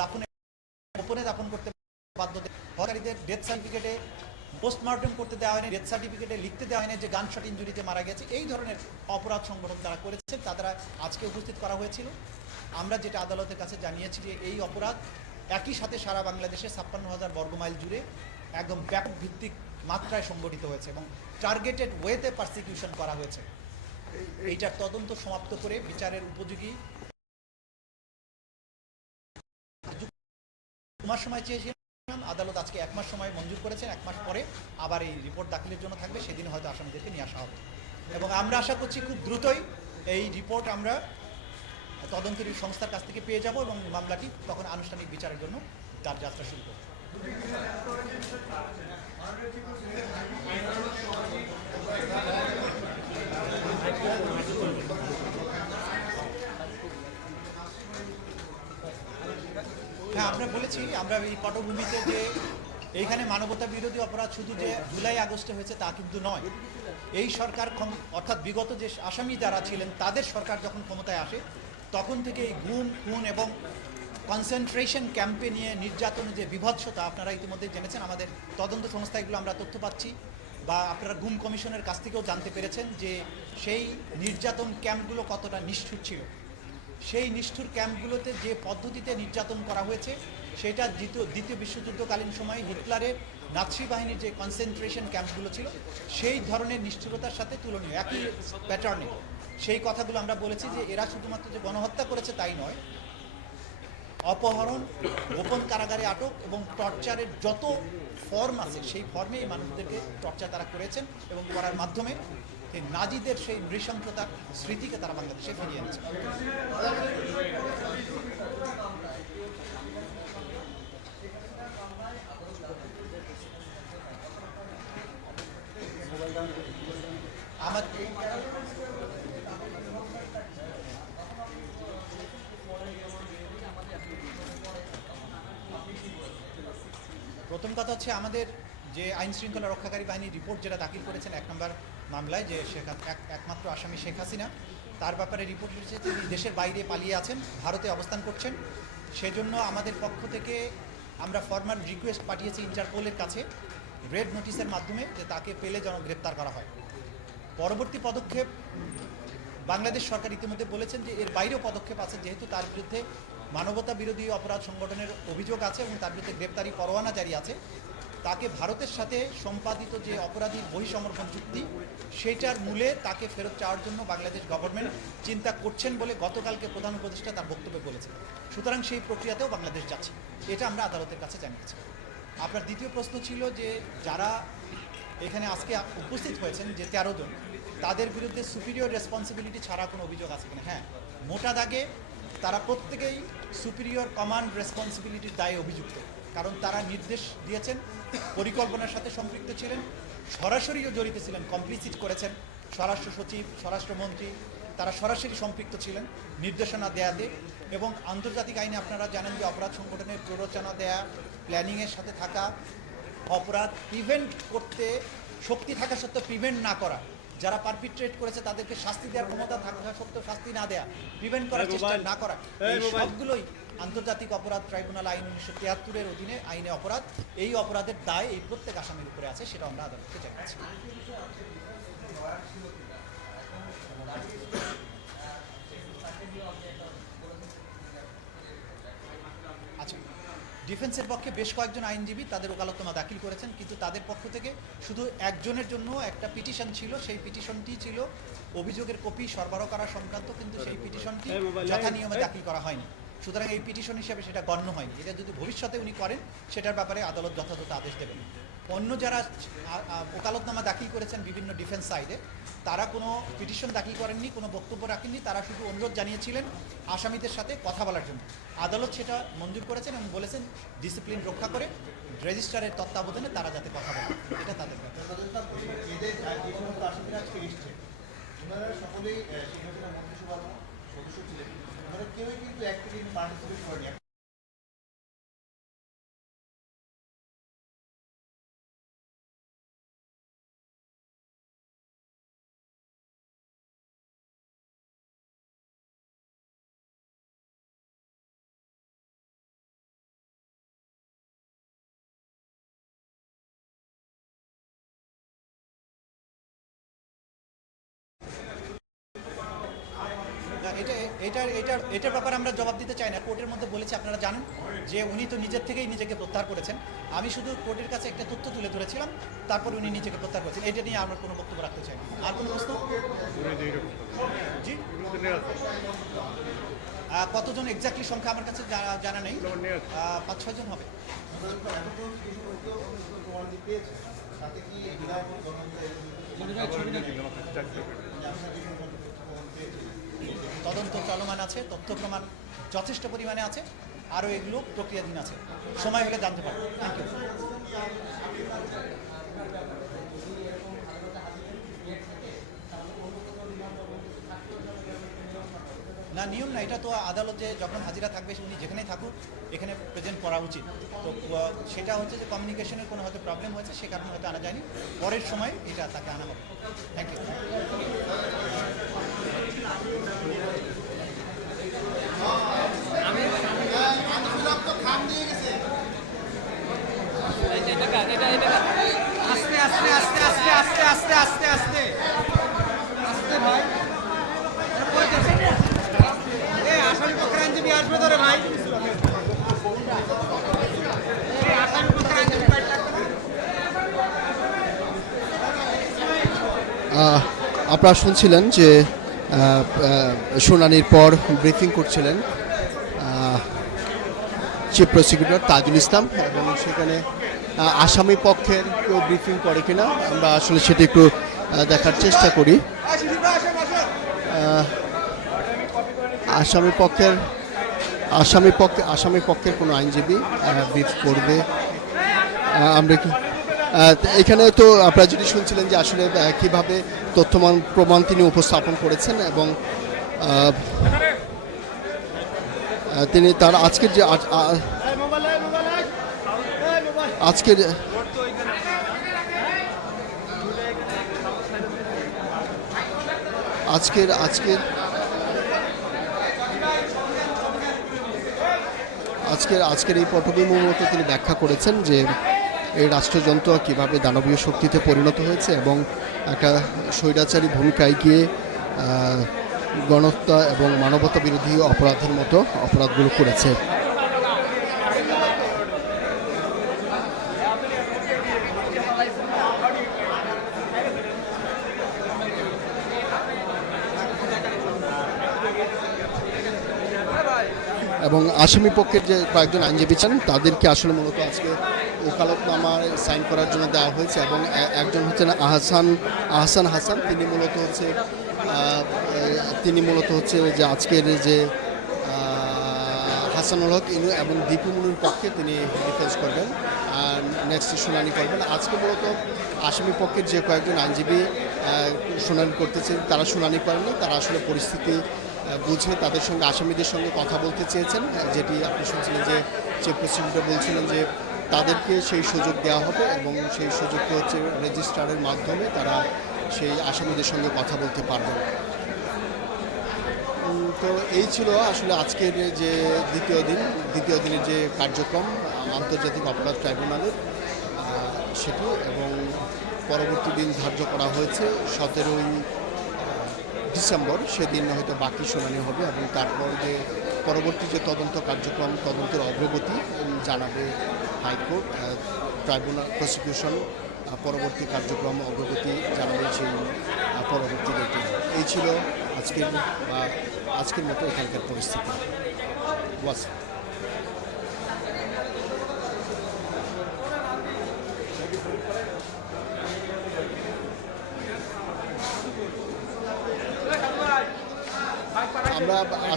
দাফনে গোপনে দাফন করতে বাধ্য সরকারিদের ডেথ সার্টিফিকেটে পোস্টমর্টম করতে দেওয়া হয়নি ডেথ সার্টিফিকেটে লিখতে দেওয়া হয়নি যে গান শট ইঞ্জুরিতে মারা গেছে। এই ধরনের অপরাধ সংগঠন তারা করেছে, তারা আজকে উপস্থিত করা হয়েছিল। আমরা যেটা আদালতের কাছে জানিয়েছি যে এই অপরাধ একই সাথে সারা বাংলাদেশে ছাপ্পান্ন হাজার বর্গমাইল জুড়ে একদম ব্যাপক ভিত্তিক মাত্রায় সংগঠিত হয়েছে এবং টার্গেটেড ওয়েতে পারসিকিউশন করা হয়েছে। এইটার তদন্ত সমাপ্ত করে বিচারের উপযোগী মাস সময় চেয়েছিলাম, আদালত আজকে এক মাস সময় মঞ্জুর করেছেন, এক মাস পরে আবার এই রিপোর্ট দাখিলের জন্য থাকবে, সেদিন হয়তো আসামিদেরকে নিয়ে আসা হবে। এবং আমরা আশা করছি খুব দ্রুতই এই রিপোর্ট আমরা তদন্তের সংস্থার কাছ থেকে পেয়ে যাব এবং মামলাটি তখন আনুষ্ঠানিক বিচারের জন্য তার যাত্রা শুরু করবে হ্যাঁ আমরা বলেছি আমরা এই পটভূমিতে যে এইখানে মানবতা বিরোধী অপরাধ শুধু যে জুলাই আগস্টে হয়েছে তা কিন্তু নয়। এই সরকার অর্থাৎ বিগত যে আসামি যারা ছিলেন, তাদের সরকার যখন ক্ষমতায় আসে, তখন থেকে এই গুম, খুন এবং কনসেন্ট্রেশন ক্যাম্পে নিয়ে নির্যাতনের যে বিভৎসতা, আপনারা ইতিমধ্যে জেনেছেন, আমাদের তদন্ত সংস্থা এগুলো আমরা তথ্য পাচ্ছি বা আপনারা গুম কমিশনের কাছ থেকেও জানতে পেরেছেন যে সেই নির্যাতন ক্যাম্পগুলো কতটা নিষ্ঠুর ছিল। সেই নিষ্ঠুর ক্যাম্পগুলোতে যে পদ্ধতিতে নির্যাতন করা হয়েছে, সেটা দ্বিতীয় দ্বিতীয় বিশ্বযুদ্ধকালীন সময়ে হিটলারের নাৎসি বাহিনীর যে কনসেন্ট্রেশন ক্যাম্পগুলো ছিল, সেই ধরনের নিষ্ঠুরতার সাথে তুলনীয়, একই প্যাটার্নে সেই কথাগুলো আমরা বলেছি যে এরা শুধুমাত্র যে গণহত্যা করেছে তাই নয়, অপহরণ, গোপন কারাগারে আটক এবং টর্চারের যত ফর্ম আছে, সেই ফর্মে এই মানুষদেরকে টর্চার তারা করেছেন এবং করার মাধ্যমে এই নাজিদের সেই নৃশংসতার স্মৃতিকে তারা বাংলাদেশে ফিরিয়ে এনেছে। আমার প্রথম কথা হচ্ছে আমাদের যে আইন শৃঙ্খলা রক্ষাকারী বাহিনীর রিপোর্ট যেটা দাখিল করেছেন এক নম্বর মামলায়, যে শেখ এক- একমাত্র আসামি শেখ হাসিনা, তার ব্যাপারে রিপোর্ট এসেছে তিনি দেশের বাইরে পালিয়ে আছেন, ভারতে অবস্থান করছেন। সেজন্য আমাদের পক্ষ থেকে আমরা ফরমাল রিকোয়েস্ট পাঠিয়েছি ইন্টারপোলের কাছে, রেড নোটিশের মাধ্যমে যে তাকে পেলে যেন গ্রেপ্তার করা হয়। পরবর্তী পদক্ষেপ, বাংলাদেশ সরকার ইতিমধ্যে বলেছেন যে এর বাইরেও পদক্ষেপ আছে, যেহেতু তার বিরুদ্ধে মানবতা বিরোধী অপরাধ সংগঠনের অভিযোগ আছে এবং তার বিরুদ্ধে গ্রেপ্তারি পরোয়ানা জারি আছে। তাকে ভারতের সাথে সম্পাদিত যে অপরাধীর বহিসমর্পণ চুক্তি, সেটার মূলে তাকে ফেরত চাওয়ার জন্য বাংলাদেশ গভর্নমেন্ট চিন্তা করছেন বলে গতকালকে প্রধান উপদেষ্টা তার বক্তব্যে বলেছেন। সুতরাং সেই প্রক্রিয়াতেও বাংলাদেশ যাচ্ছে। এটা আমরা আদালতের কাছে জানিয়েছি। আপনার দ্বিতীয় প্রশ্ন ছিল যে যারা এখানে আজকে উপস্থিত হয়েছেন যে তেরো জন, তাদের বিরুদ্ধে সুপিরিয়র রেসপন্সিবিলিটি ছাড়া কোনো অভিযোগ আছে কিনা? হ্যাঁ মোটা দাগে তারা প্রত্যেকেই সুপিরিয়র কমান্ড রেসপন্সিবিলিটির দায়ে অভিযুক্ত। কারণ তারা নির্দেশ দিয়েছেন, পরিকল্পনার সাথে সম্পৃক্ত ছিলেন, সরাসরিও জড়িত ছিলেন কমপ্লিসিট করেছেন স্বরাষ্ট্র সচিব, স্বরাষ্ট্রমন্ত্রী, তারা সরাসরি সম্পৃক্ত ছিলেন নির্দেশনা দেয়াতে এবং আন্তর্জাতিক আইনে আপনারা জানেন যে অপরাধ সংগঠনের প্ররোচনা দেয়া, প্ল্যানিংয়ের সাথে থাকা, অপরাধ প্রিভেন্ট করতে, শক্তি থাকা সত্ত্বেও প্রিভেন্ট না করা যারা পারপিট্রেট করেছে তাদেরকে শাস্তি দেওয়ার ক্ষমতা থাকা সত্ত্বেও শাস্তি না দেয়া প্রিভেন্ট করার চেষ্টা না করা। এই সবগুলোই আন্তর্জাতিক অপরাধ ট্রাইব্যুনাল আইন উনিশশো তিয়াত্তরের অধীনে আইনে অপরাধ। এই অপরাধের দায় এই প্রত্যেক আসামির উপরে আছে সেটা আমরা আদালতকে জানিয়েছি। ডিফেন্সের পক্ষে বেশ কয়েকজন আইনজীবী তাদের ওকালতনামা দাখিল করেছেন কিন্তু তাদের পক্ষ থেকে শুধু একজনের জন্য একটা পিটিশন ছিল সেই পিটিশনটি ছিল অভিযোগের কপি সরবরাহ করা সংক্রান্ত কিন্তু সেই পিটিশনটি যথানিয়মে যথা নিয়মে দাখিল করা হয়নি। সুতরাং এই পিটিশন হিসেবে সেটা গণ্য হয়নি। এটা যদি ভবিষ্যতে উনি করেন সেটার ব্যাপারে আদালত যথাযথ আদেশ দেবেন। অন্য যারা ওকালতনামা দাখিল করেছেন বিভিন্ন ডিফেন্স সাইডে, তারা কোনো পিটিশন দাখিল করেননি, কোনো বক্তব্য রাখেননি, তারা শুধু অনুরোধ জানিয়েছিলেন আসামিদের সাথে কথা বলার জন্য। আদালত সেটা মঞ্জুর করেছেন এবং বলেছেন ডিসিপ্লিন রক্ষা করে রেজিস্ট্রারের তত্ত্বাবধানে তারা যাতে কথা বলে। এটা তাদের সকলেই কেউই কিন্তু এটার এটার এটার ব্যাপারে আমরা জবাব দিতে চাই না। কোর্টের মধ্যে বলেছি, আপনারা জানেন যে উনি তো নিজের থেকেই নিজেকে প্রত্যাহার করেছেন। আমি শুধু কোর্টের কাছে একটা তথ্য তুলে ধরেছিলাম, তারপর উনি নিজেকে প্রত্যাহার করেছেন। এটা নিয়ে আমরা কোনো বক্তব্য রাখতে চাই আর কোনো প্রশ্ন? জি? কতজন এক্স্যাক্টলি সংখ্যা আমার কাছে জানা- নেই। পাঁচ ছয়জন হবে। কি তদন্ত চলমান আছে, তথ্য প্রমাণ যথেষ্ট পরিমাণে আছে, আরও এগুলো প্রক্রিয়াধীন আছে। সময় হলে জানতে পারব। থ্যাংক ইউ না, নিয়ম না, এটা তো আদালতে যখন হাজিরা থাকবে উনি যেখানেই থাকুক, এখানে প্রেজেন্ট করা উচিত। তো সেটা হচ্ছে যে কমিউনিকেশনের কোনো হয়তো প্রবলেম হয়েছে, সে কারণে হয়তো আনা যায়নি। পরের সময় এটা তাকে আনা হবে। থ্যাংক ইউ আস্তে আস্তে আস্তে আস্তে আস্তে আস্তে আস্তে আস্তে আস্তে ভাই আসামি আসবে তো রে ভাই আসামি আপনারা শুনছিলেন যে শুনানির পর ব্রিফিং করছিলেন চিফ প্রসিকিউটর তাজুল ইসলাম, এবং সেখানে আসামি পক্ষের কেউ ব্রিফিং করে কিনা, আমরা আসলে সেটা একটু দেখার চেষ্টা করি। আসামি পক্ষের, আসামি পক্ষে, আসামি পক্ষের কোনো আইনজীবী ব্রিফ করবে। আমরা তো এখানে তো আপনারা যেটি শুনছিলেন যে আসলে কীভাবে তথ্যমান প্রমাণ তিনি উপস্থাপন করেছেন এবং তিনি তার আজকের যে আজ- আজকের আজকের আজকের আজকের আজকের এই পটভূমি মূলত তিনি ব্যাখ্যা করেছেন যে এই রাষ্ট্রযন্ত্র কীভাবে দানবীয় শক্তিতে পরিণত হয়েছে এবং একটা স্বৈরাচারী ভূমিকায় গিয়ে গণহত্যা এবং মানবতা বিরোধী অপরাধের মতো অপরাধগুলো করেছে। এবং আসামি পক্ষের যে কয়েকজন আইনজীবী ছিলেন, তাদেরকে আসলে মূলত আজকে ওকালতনামায় সাইন করার জন্য দেওয়া হয়েছে এবং একজন হচ্ছেন আহসান আহসান হাসান। তিনি মূলত হচ্ছে তিনি মূলত হচ্ছে যে আজকের যে হাসানুল হক ইনু এবং দীপু মুনুর পক্ষে তিনি ডিফেন্স করবেন আর নেক্সট শুনানি করবেন। আজকে মূলত আসামি পক্ষের যে কয়েকজন আইনজীবী শুনানি করতেছে তারা শুনানি করেনি তারা আসলে পরিস্থিতি বুঝে তাদের সঙ্গে আসামিদের সঙ্গে কথা বলতে চেয়েছেন যেটি আপনি শুনছিলেন যে চিফ প্রসিকিউটর বলছিলেন যে তাদেরকে সেই সুযোগ দেওয়া হবে এবং সেই সুযোগটা হচ্ছে রেজিস্ট্রারের মাধ্যমে তারা সেই আসামিদের সঙ্গে কথা বলতে পারবেন তো এই ছিল আসলে আজকের যে দ্বিতীয় দিন, দ্বিতীয় দিনের যে কার্যক্রম, আন্তর্জাতিক অপরাধ ট্রাইব্যুনালের সেটি এবং পরবর্তী দিন ধার্য করা হয়েছে। সতেরোই ডিসেম্বর, সেদিন হয়তো বাকি শুনানি হবে এবং তারপর যে পরবর্তী যে তদন্ত কার্যক্রম, তদন্তের অগ্রগতি জানাবে হাইকোর্ট ট্রাইব্যুনাল, প্রসিকিউশন পরবর্তী কার্যক্রম অগ্রগতি জানাবে সেই পরবর্তী ডেটে। এই ছিল আজকের, বা আজকের মতো এখানকার পরিস্থিতি। ওয়াস আমরা